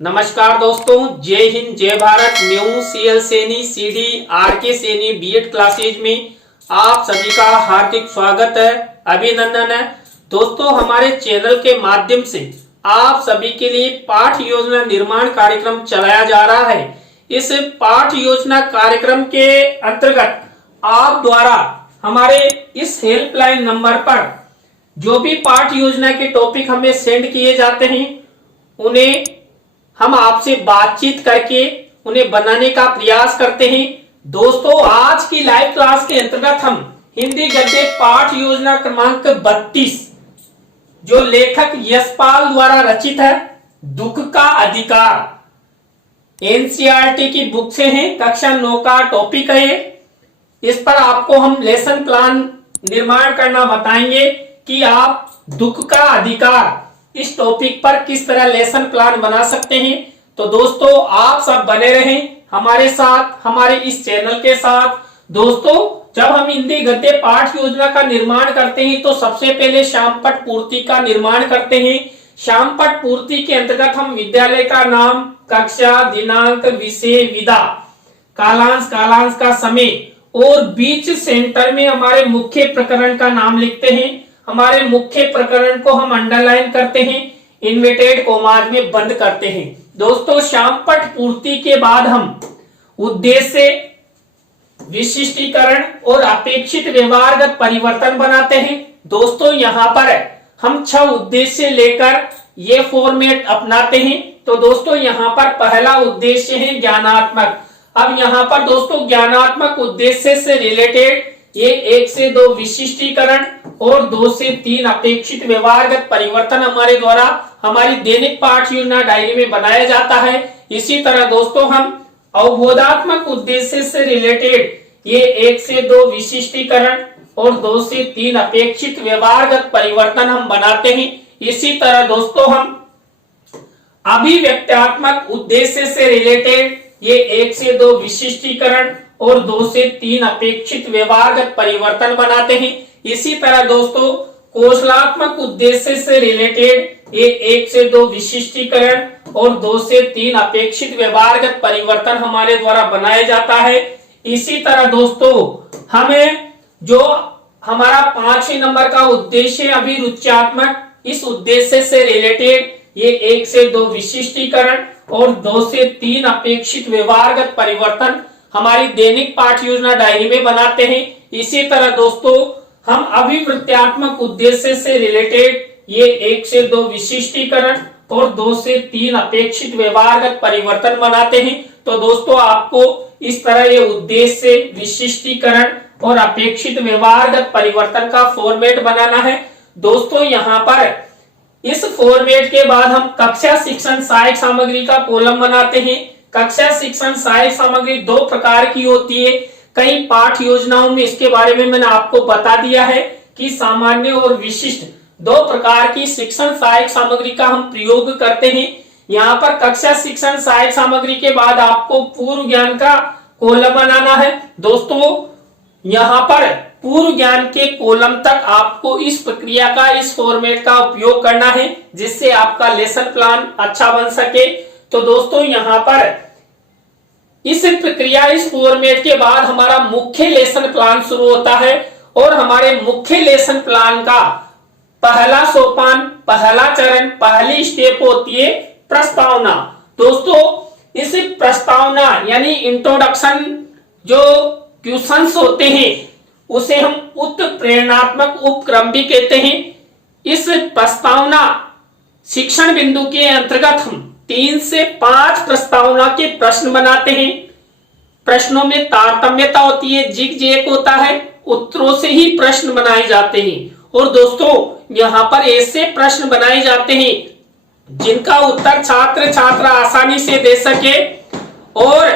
नमस्कार दोस्तों, जय हिंद जय Bharat. New CL Saini CD RK Saini BEd classes में आप सभी का हार्दिक स्वागत है, अभिनंदन है। दोस्तों, हमारे चैनल के माध्यम से आप सभी के लिए पाठ योजना निर्माण कार्यक्रम चलाया जा रहा है। इस पाठ योजना कार्यक्रम के अंतर्गत आप द्वारा हमारे इस हेल्पलाइन नंबर पर जो भी पाठ योजना के टॉपिक हमें सेंड किए जाते हैं उन्हें हम आपसे बातचीत करके उन्हें बनाने का प्रयास करते हैं। दोस्तों, आज की लाइव क्लास के अंतर्गत हम हिंदी गद्य पाठ योजना क्रमांक 32 जो लेखक यशपाल द्वारा रचित है, दुख का अधिकार, एनसीईआरटी की बुक से है, कक्षा 9 का टॉपिक है। इस पर आपको हम लेसन प्लान निर्माण करना बताएंगे कि आप दुख का अधिकार इस टॉपिक पर किस तरह लेसन प्लान बना सकते हैं। तो दोस्तों, आप सब बने रहें हमारे साथ, हमारे इस चैनल के साथ। दोस्तों, जब हम हिंदी गद्य पाठ योजना का निर्माण करते हैं तो सबसे पहले श्यामपट्ट पूर्ति का निर्माण करते हैं। श्यामपट्ट पूर्ति के अंतर्गत हम विद्यालय का नाम, कक्षा, दिनांक, विषय, विधा, कालांश का समय और बीच सेंटर में हमारे मुख्य प्रकरण का नाम लिखते हैं। हमारे मुख्य प्रकरण को हम अंडरलाइन करते हैं, इन्वर्टेड कोमाज में बंद करते हैं। दोस्तों, श्यामपट्ट पूर्ति के बाद हम उद्देश्य, विशिष्टीकरण और अपेक्षित व्यवहारगत परिवर्तन बनाते हैं। दोस्तों, यहाँ पर हम 6 उद्देश्य लेकर ये फॉर्मेट अपनाते हैं। तो दोस्तों, यहाँ पर पहला उद्देश्य है ज्ञानात्मक। अब यहाँ पर दोस्तों ज्ञानात्मक उद्देश्य से रिलेटेड ये 1 से 2 विशिष्टीकरण और 2 से 3 अपेक्षित व्यवहारगत परिवर्तन हमारे द्वारा हमारी दैनिक पाठ योजना डायरी में बनाया जाता है। इसी तरह दोस्तों हम अवबोधात्मक उद्देश्य से रिलेटेड ये 1 से 2 विशिष्टीकरण और 2 से 3 अपेक्षित व्यवहारगत परिवर्तन हम बनाते हैं। इसी तरह दोस्तों हम अभिव्यक्त्यात्मक उद्देश्य से रिलेटेड ये 1 से 2 विशिष्टीकरण और 2 से 3 अपेक्षित व्यवहारगत परिवर्तन बनाते हैं। इसी तरह दोस्तों कौशलात्मक उद्देश्य से रिलेटेड ये 1 से 2 विशिष्टीकरण और 2 से 3 अपेक्षित व्यवहारगत परिवर्तन हमारे द्वारा बनाया जाता है। इसी तरह दोस्तों हमें जो हमारा 5वें नंबर का उद्देश्य अभिरुच्यात्मक, इस उद्देश्य से रिलेटेड ये 1 से 2 विशिष्टीकरण और 2 से 3 अपेक्षित व्यवहारगत परिवर्तन हमारी दैनिक पाठ योजना डायरी में बनाते हैं। इसी तरह दोस्तों हम अभिवृत्त्यात्मक उद्देश्य से रिलेटेड ये 1 से 2 विशिष्टीकरण और 2 से 3 अपेक्षित व्यवहारगत परिवर्तन बनाते हैं। तो दोस्तों आपको इस तरह ये उद्देश्य, विशिष्टीकरण और अपेक्षित व्यवहारगत परिवर्तन का फॉर्मेट बनाना है। दोस्तों यहाँ पर इस फॉर्मेट के बाद हम कक्षा शिक्षण सहायक सामग्री का कॉलम बनाते हैं। कक्षा शिक्षण सहायक सामग्री 2 प्रकार की होती है। कई पाठ योजनाओं में इसके बारे में मैंने आपको बता दिया है कि सामान्य और विशिष्ट 2 प्रकार की शिक्षण सहायक सामग्री का हम प्रयोग करते हैं। यहाँ पर कक्षा शिक्षण सहायक सामग्री के बाद आपको पूर्व ज्ञान का कॉलम बनाना है। दोस्तों यहाँ पर पूर्व ज्ञान के कॉलम तक आपको इस प्रक्रिया का, इस फॉर्मेट का उपयोग करना है जिससे आपका लेसन प्लान अच्छा बन सके। तो दोस्तों यहाँ पर इस प्रक्रिया, इस फॉर्मेट के बाद हमारा मुख्य लेसन प्लान शुरू होता है और हमारे मुख्य लेसन प्लान का पहला सोपान, पहला चरण, पहली स्टेप होती है प्रस्तावना। दोस्तों इस प्रस्तावना यानी इंट्रोडक्शन जो क्वेश्चंस होते हैं उसे हम उत्प्रेरणात्मक उपक्रम भी कहते हैं। इस प्रस्तावना शिक्षण बिंदु के अंतर्गत हम 3 से 5 प्रस्तावना के प्रश्न बनाते हैं। प्रश्नों में तारतम्यता होती है, जिग जैग होता है, उत्तरों से ही प्रश्न बनाए जाते हैं। और दोस्तों यहाँ पर ऐसे प्रश्न बनाए जाते हैं जिनका उत्तर छात्र छात्रा आसानी से दे सके। और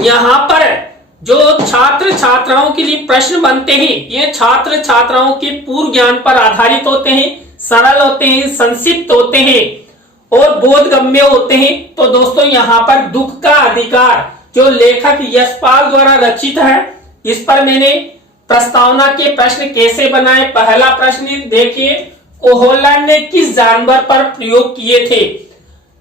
यहाँ पर जो छात्र छात्राओं के लिए प्रश्न बनते हैं ये छात्र छात्राओं के पूर्व ज्ञान पर आधारित होते हैं, सरल होते हैं, संक्षिप्त होते हैं और बोधगम्य होते हैं। तो दोस्तों यहाँ पर दुख का अधिकार जो लेखक यशपाल द्वारा रचित है, इस पर मैंने प्रस्तावना के प्रश्न कैसे बनाए। पहला प्रश्न देखिए, कोहलर ने किस जानवर पर प्रयोग किए थे।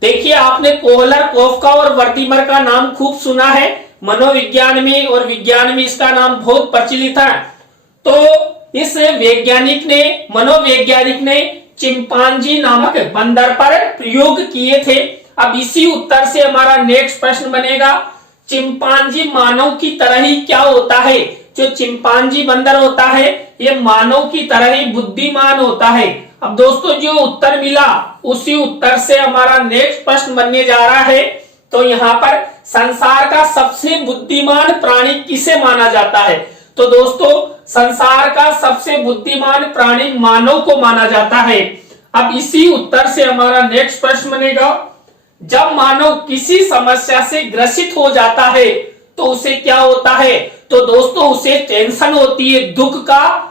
देखिए आपने कोहलर, कोफका और वर्दीमर का नाम खूब सुना है, मनोविज्ञान में और विज्ञान में इसका नाम बहुत प्रचलित है। तो इस मनोवैज्ञानिक ने चिंपांजी नामक बंदर पर प्रयोग किए थे। अब इसी उत्तर से हमारा नेक्स्ट प्रश्न बनेगा, चिंपांजी मानव की तरह ही क्या होता है? जो चिंपांजी बंदर होता है ये मानव की तरह ही बुद्धिमान होता है। अब दोस्तों जो उत्तर मिला उसी उत्तर से हमारा नेक्स्ट प्रश्न बनने जा रहा है। तो यहाँ पर संसार का सबसे बुद्धिमान प्राणी किसे माना जाता है? तो दोस्तों संसार का सबसे बुद्धिमान प्राणी मानव को माना जाता है। अब इसी उत्तर से हमारा नेक्स्ट प्रश्न बनेगा, जब मानव किसी समस्या से ग्रसित हो जाता है तो उसे क्या होता है? तो दोस्तों उसे टेंशन होती है, दुख का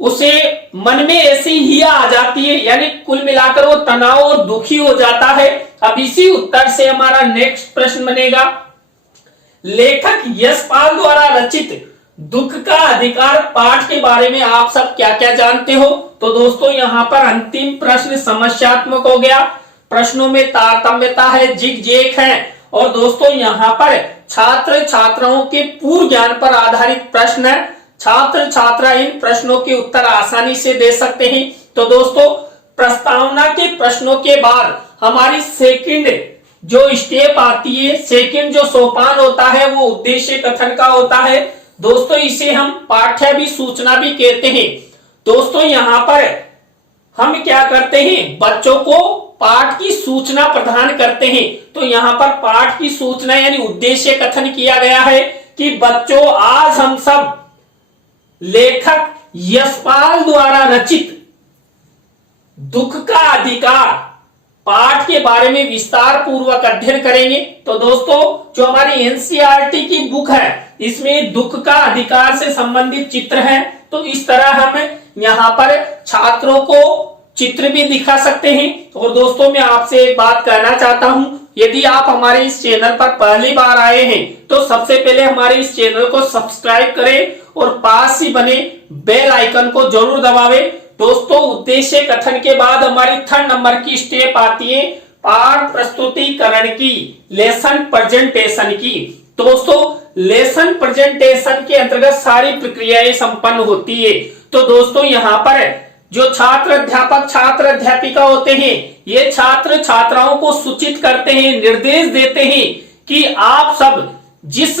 उसे मन में ऐसी ही आ जाती है, यानी कुल मिलाकर वो तनाव और दुखी हो जाता है। अब इसी उत्तर से हमारा नेक्स्ट प्रश्न बनेगा, लेखक यशपाल द्वारा रचित दुख का अधिकार पाठ के बारे में आप सब क्या क्या जानते हो? तो दोस्तों यहाँ पर अंतिम प्रश्न समस्यात्मक हो गया, प्रश्नों में तारतम्यता है, जिग-जैग है, और दोस्तों यहाँ पर छात्र छात्राओं के पूर्व ज्ञान पर आधारित प्रश्न है। छात्र छात्रा इन प्रश्नों के उत्तर आसानी से दे सकते हैं। तो दोस्तों प्रस्तावना के प्रश्नों के बाद हमारी सेकंड जो स्टेप आती है, सेकंड जो सोपान होता है वो उद्देश्य कथन का होता है। दोस्तों इसे हम पाठ्याभिसूचना भी कहते हैं। दोस्तों यहाँ पर हम क्या करते हैं, बच्चों को पाठ की सूचना प्रदान करते हैं। तो यहाँ पर पाठ की सूचना यानी उद्देश्य कथन किया गया है कि बच्चों आज हम सब लेखक यशपाल द्वारा रचित दुख का अधिकार पाठ के बारे में विस्तार पूर्वक अध्ययन करेंगे। तो दोस्तों जो हमारी एनसीईआरटी की बुक है इसमें दुख का अधिकार से संबंधित चित्र है। तो इस तरह हम यहाँ पर छात्रों को चित्र भी दिखा सकते हैं। और दोस्तों मैं आपसे एक बात कहना चाहता हूं, यदि आप हमारे इस चैनल पर पहली बार आए हैं तो सबसे पहले हमारे इस चैनल को सब्सक्राइब करें और पास ही बने बेल आइकन को जरूर दबावें। दोस्तों उद्देश्य कथन के बाद हमारी 3rd नंबर की स्टेप आती है पाठ प्रस्तुतिकरण की, लेसन प्रेजेंटेशन की। दोस्तों लेसन प्रेजेंटेशन के अंतर्गत सारी प्रक्रियाएं संपन्न होती है। तो दोस्तों यहाँ पर जो छात्र अध्यापक छात्र अध्यापिका होते हैं ये छात्र छात्राओं को सूचित करते हैं, निर्देश देते हैं कि आप सब जिस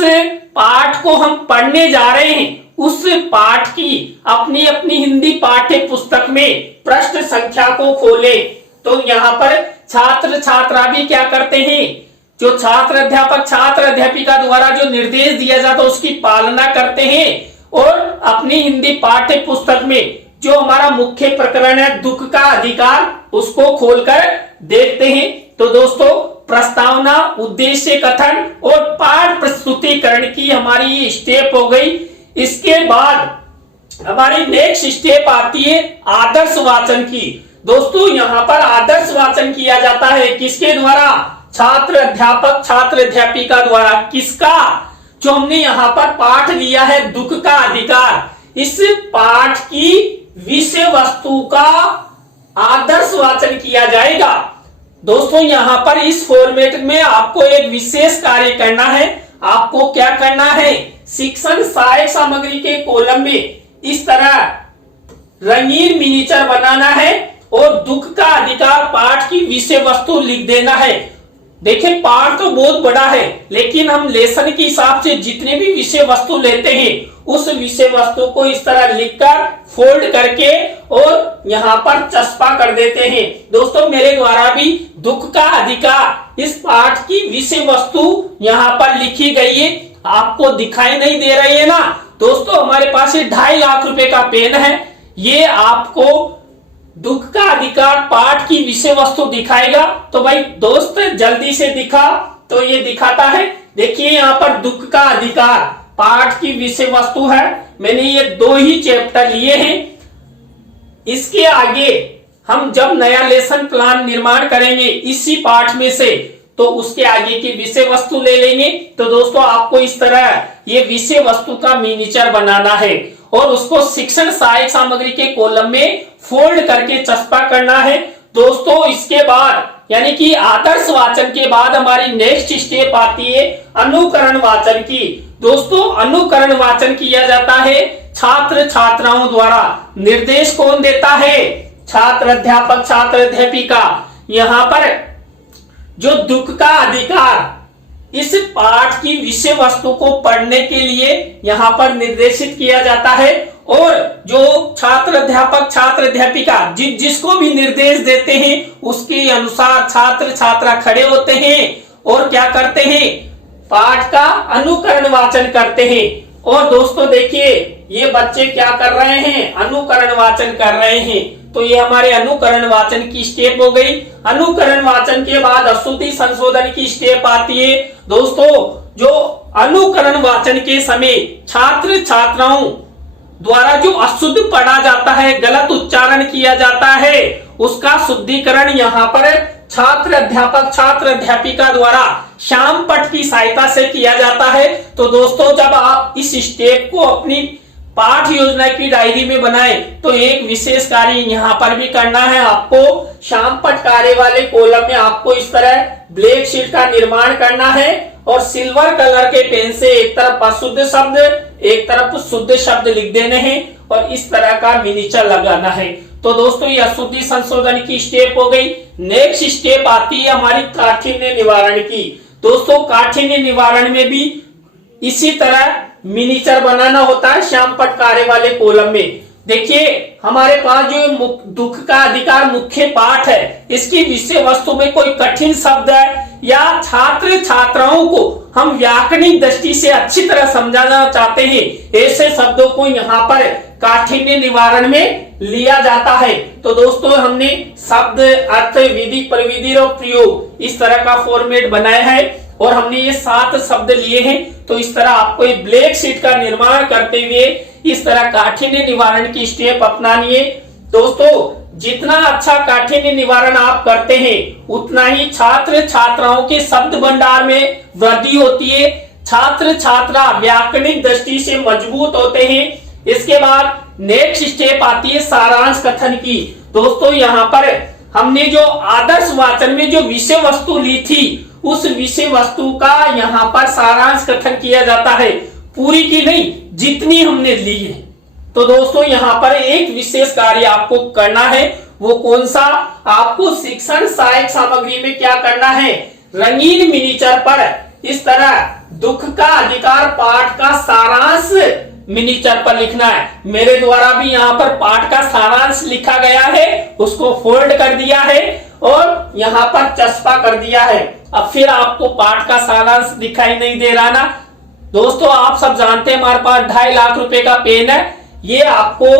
पाठ को हम पढ़ने जा रहे हैं उस पाठ की अपनी अपनी हिंदी पाठ्य पुस्तक में पृष्ठ संख्या को खोलें। तो यहाँ पर छात्र छात्रा भी क्या करते हैं, जो छात्र अध्यापक छात्र अध्यापिका द्वारा जो निर्देश दिया जाता है उसकी पालना करते हैं और अपनी हिंदी पाठ्य पुस्तक में जो हमारा मुख्य प्रकरण है दुख का अधिकार उसको खोलकर देखते हैं। तो दोस्तों प्रस्तावना, उद्देश्य कथन और पाठ प्रस्तुतिकरण की हमारी ये स्टेप हो गई। इसके बाद हमारी नेक्स्ट स्टेप आती है आदर्श वाचन की। दोस्तों यहाँ पर आदर्श वाचन किया जाता है किसके द्वारा, छात्र अध्यापक छात्र अध्यापिका द्वारा। किसका, जो हमने यहाँ पर पाठ लिया है दुख का अधिकार, इस पाठ की विषय वस्तु का आदर्श वाचन किया जाएगा। दोस्तों यहाँ पर इस फॉर्मेट में आपको एक विशेष कार्य करना है। आपको क्या करना है, शिक्षण सहायक सामग्री के कॉलम में इस तरह रंगीन मिनीचर बनाना है और दुख का अधिकार पाठ की विषय वस्तु लिख देना है। देखिए पाठ तो बहुत बड़ा है लेकिन हम लेसन के हिसाब से जितने भी विषय वस्तु लेते हैं उस विषय वस्तु को इस तरह लिखकर फोल्ड करके और यहाँ पर चस्पा कर देते हैं। दोस्तों मेरे द्वारा भी दुख का अधिकार इस पाठ की विषय वस्तु यहाँ पर लिखी गई है, आपको दिखाई नहीं दे रही है ना। दोस्तों हमारे पास ये 2.5 लाख रुपए का पेन है, ये आपको दुख का अधिकार पाठ की विषय वस्तु दिखाएगा। तो भाई दोस्त जल्दी से दिखा, तो ये दिखाता है। देखिए यहाँ पर दुख का अधिकार पाठ की विषय वस्तु है, मैंने ये 2 ही चैप्टर लिए हैं। इसके आगे हम जब नया लेसन प्लान निर्माण करेंगे इसी पाठ में से तो उसके आगे की विषय वस्तु ले लेंगे। तो दोस्तों आपको इस तरह ये विषय वस्तु का मिनीचर बनाना है और उसको शिक्षण सहायक सामग्री के कॉलम में फोल्ड करके चस्पा करना है। दोस्तों इसके बाद यानी कि आदर्श वाचन के बाद हमारी नेक्स्ट स्टेप आती है अनुकरण वाचन की। दोस्तों अनुकरण वाचन किया जाता है छात्र छात्राओं द्वारा। निर्देश कौन देता है? छात्र अध्यापक छात्र अध्यापिका। यहाँ पर जो दुख का अधिकार इस पाठ की विषय वस्तु को पढ़ने के लिए यहाँ पर निर्देशित किया जाता है, और जो छात्र अध्यापक छात्र अध्यापिका जिसको भी निर्देश देते हैं उसके अनुसार छात्र छात्रा खड़े होते हैं और क्या करते हैं? पाठ का अनुकरण वाचन करते हैं। और दोस्तों देखिए ये बच्चे क्या कर रहे हैं? अनुकरण वाचन कर रहे हैं। तो ये हमारे अनुकरण वाचन की स्टेप हो गई। अनुकरण वाचन के बाद अशुद्धि संशोधन की स्टेप आती है। दोस्तों जो अनुकरण वाचन के समय छात्र छात्राओं द्वारा जो अशुद्ध पढ़ा जाता है, गलत उच्चारण किया जाता है, उसका शुद्धिकरण यहाँ पर छात्र अध्यापक छात्र अध्यापिका द्वारा श्याम पट की सहायता से किया जाता है। तो दोस्तों जब आप इस स्टेप को अपनी पाठ योजना की डायरी में बनाएं तो एक विशेष कार्य यहाँ पर भी करना है आपको। श्याम पट कार्य वाले कॉलम में आपको इस तरह ब्लैक शीट का निर्माण करना है और सिल्वर कलर के पेन से एक तरफ अशुद्ध शब्द एक तरफ शुद्ध शब्द लिख देने हैं और इस तरह का मिनीचर लगाना है। तो दोस्तों ये अशुद्धि संशोधन की स्टेप हो गई। नेक्स्ट स्टेप आती है हमारी काठिन्य निवारण की। दोस्तों काठिन्य निवारण में भी इसी तरह मिनीचर बनाना होता है श्याम पट कार्य वाले कॉलम में। देखिए हमारे पास जो दुख का अधिकार मुख्य पाठ है, इसकी विषय वस्तु में कोई कठिन शब्द है या छात्र छात्राओं को हम व्याकरणिक दृष्टि से अच्छी तरह समझाना चाहते हैं, ऐसे शब्दों को यहाँ पर काठिन्य निवारण में लिया जाता है। तो दोस्तों हमने शब्द अर्थ विधि प्रविधि और प्रयोग इस तरह का फॉर्मेट बनाया है और हमने ये 7 शब्द लिए हैं। तो इस तरह आपको एक ब्लैक शीट का निर्माण करते हुए इस तरह काठिन्य निवारण की स्टेप अपनानी है। दोस्तों जितना अच्छा काठिन्य निवारण आप करते हैं उतना ही छात्र छात्राओं के शब्द भंडार में वृद्धि होती है, छात्र छात्रा व्याकरणिक दृष्टि से मजबूत होते हैं। इसके बाद नेक्स्ट स्टेप आती है सारांश कथन की। दोस्तों यहाँ पर हमने जो आदर्श वाचन में जो विषय वस्तु ली थी उस विषय वस्तु का यहाँ पर सारांश कथन किया जाता है, पूरी की नहीं जितनी हमने ली है। तो दोस्तों यहाँ पर एक विशेष कार्य आपको करना है, वो कौन सा? आपको शिक्षण सहायक सामग्री में क्या करना है? रंगीन मिनीचर पर इस तरह दुख का अधिकार पाठ का सारांश मिनीचर पर लिखना है। मेरे द्वारा भी यहाँ पर पाठ का सारांश लिखा गया है, उसको फोल्ड कर दिया है और यहाँ पर चस्पा कर दिया है। अब फिर आपको पाठ का सारांश दिखाई नहीं दे रहा ना? दोस्तों आप सब जानते हैं हमारे पास 2.5 लाख रुपए का पेन है, ये आपको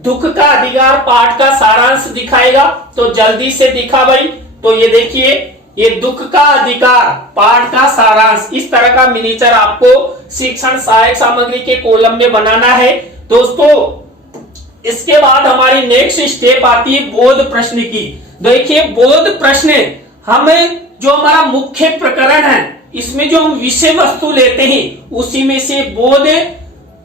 दुख का अधिकार पाठ का सारांश दिखाएगा। तो जल्दी से दिखा भाई। तो ये देखिए ये दुख का अधिकार पाठ का सारांश इस तरह का मिनीचर आपको शिक्षण सहायक सामग्री के कॉलम में बनाना है। दोस्तों इसके बाद हमारी नेक्स्ट स्टेप आती है बोध प्रश्न की। देखिए बोध प्रश्न हमें जो हमारा मुख्य प्रकरण है इसमें जो हम विषय वस्तु लेते हैं उसी में से बोध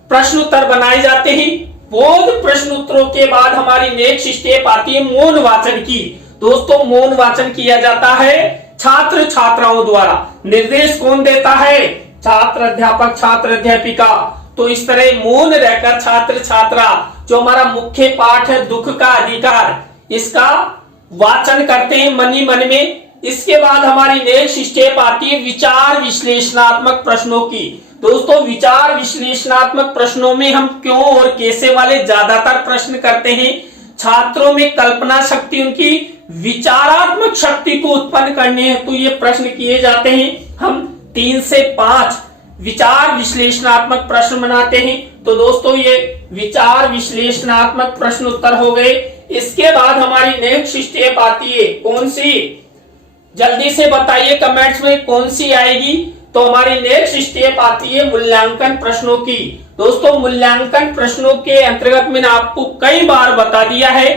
प्रश्न उत्तर बनाए जाते हैं। बोध प्रश्न उत्तरों के बाद हमारी नेक्स्ट स्टेप आती है मौन वाचन की। दोस्तों मौन वाचन किया जाता है छात्र छात्राओं द्वारा। निर्देश कौन देता है? छात्र अध्यापक छात्र अध्यापिका। तो इस तरह मौन रहकर छात्र छात्रा जो हमारा मुख्य पाठ है दुख का अधिकार इसका वाचन करते हैं मन ही मन में। इसके बाद हमारी नेक्स्ट स्टेप आती है विचार विश्लेषणात्मक प्रश्नों की। दोस्तों विचार विश्लेषणात्मक प्रश्नों में हम क्यों और कैसे वाले ज्यादातर प्रश्न करते हैं। छात्रों में कल्पना शक्ति उनकी विचारात्मक शक्ति को उत्पन्न करने हेतु ये प्रश्न किए जाते हैं। हम 3 से 5 विचार विश्लेषणात्मक प्रश्न बनाते हैं। तो दोस्तों ये विचार विश्लेषणात्मक प्रश्न उत्तर हो गए। इसके बाद हमारी नेक्स्ट स्टेप आती है कौन सी? जल्दी से बताइए कमेंट्स में कौन सी आएगी। तो हमारी नेक्स्ट स्टेप आती है मूल्यांकन प्रश्नों की। दोस्तों मूल्यांकन प्रश्नों के अंतर्गत मैंने आपको कई बार बता दिया है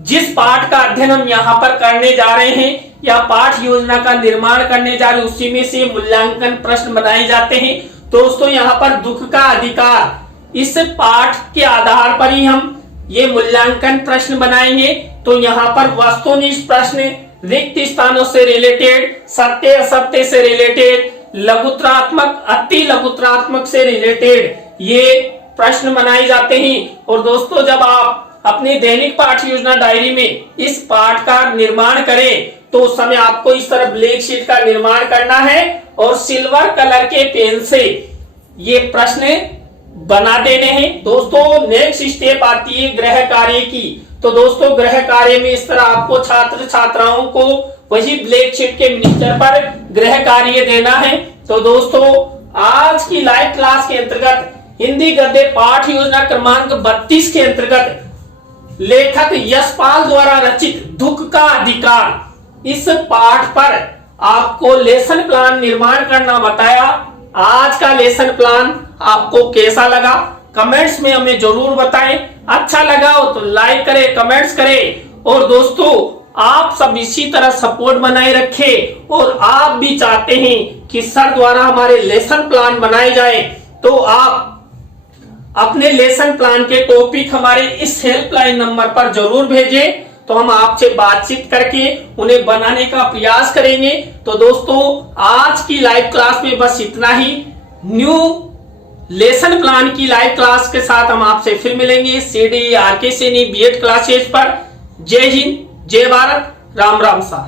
जिस पाठ का अध्ययन हम यहाँ पर करने जा रहे हैं या पाठ योजना का निर्माण करने जा रहे हैं उसी में से मूल्यांकन प्रश्न बनाए जाते हैं। दोस्तों यहाँ पर दुख का अधिकार इस पाठ के आधार पर ही हम ये मूल्यांकन प्रश्न बनाएंगे। तो यहाँ पर वस्तुनिष्ठ प्रश्न रिक्त स्थानों से रिलेटेड, सत्य असत्य से रिलेटेड, लघुत्रात्मक अति लघुत्रात्मक से रिलेटेड ये प्रश्न बनाए जाते हैं। और दोस्तों जब आप अपनी दैनिक पाठ योजना डायरी में इस पाठ का निर्माण करें तो उस समय आपको इस तरह ब्लैक शीट का निर्माण करना है और सिल्वर कलर के पेन से ये प्रश्न बना देने हैं। दोस्तों नेक्स्ट स्टेप आती है गृह कार्य की। तो दोस्तों गृह कार्य में इस तरह आपको छात्र छात्राओं को वही ब्लैक शीट के मिनिएचर पर गृह कार्य देना है। तो दोस्तों आज की लाइव क्लास के अंतर्गत हिंदी गद्य पाठ योजना क्रमांक 32 के अंतर्गत लेखक यशपाल द्वारा रचित दुख का अधिकार इस पाठ पर आपको लेसन प्लान निर्माण करना बताया। आज का लेसन प्लान आपको कैसा लगा कमेंट्स में हमें जरूर बताएं। अच्छा लगा हो तो लाइक करें, कमेंट्स करें। और दोस्तों आप सब इसी तरह सपोर्ट बनाए रखें और आप भी चाहते हैं कि सर द्वारा हमारे लेसन प्लान बनाए जाए तो आप अपने लेसन प्लान के टॉपिक हमारे इस हेल्पलाइन नंबर पर जरूर भेजें, तो हम आपसे बातचीत करके उन्हें बनाने का प्रयास करेंगे। तो दोस्तों आज की लाइव क्लास में बस इतना ही। न्यू लेसन प्लान की लाइव क्लास के साथ हम आपसे फिर मिलेंगे CDE RK Saini BEd classes पर। जय हिंद, जय भारत, राम राम सा।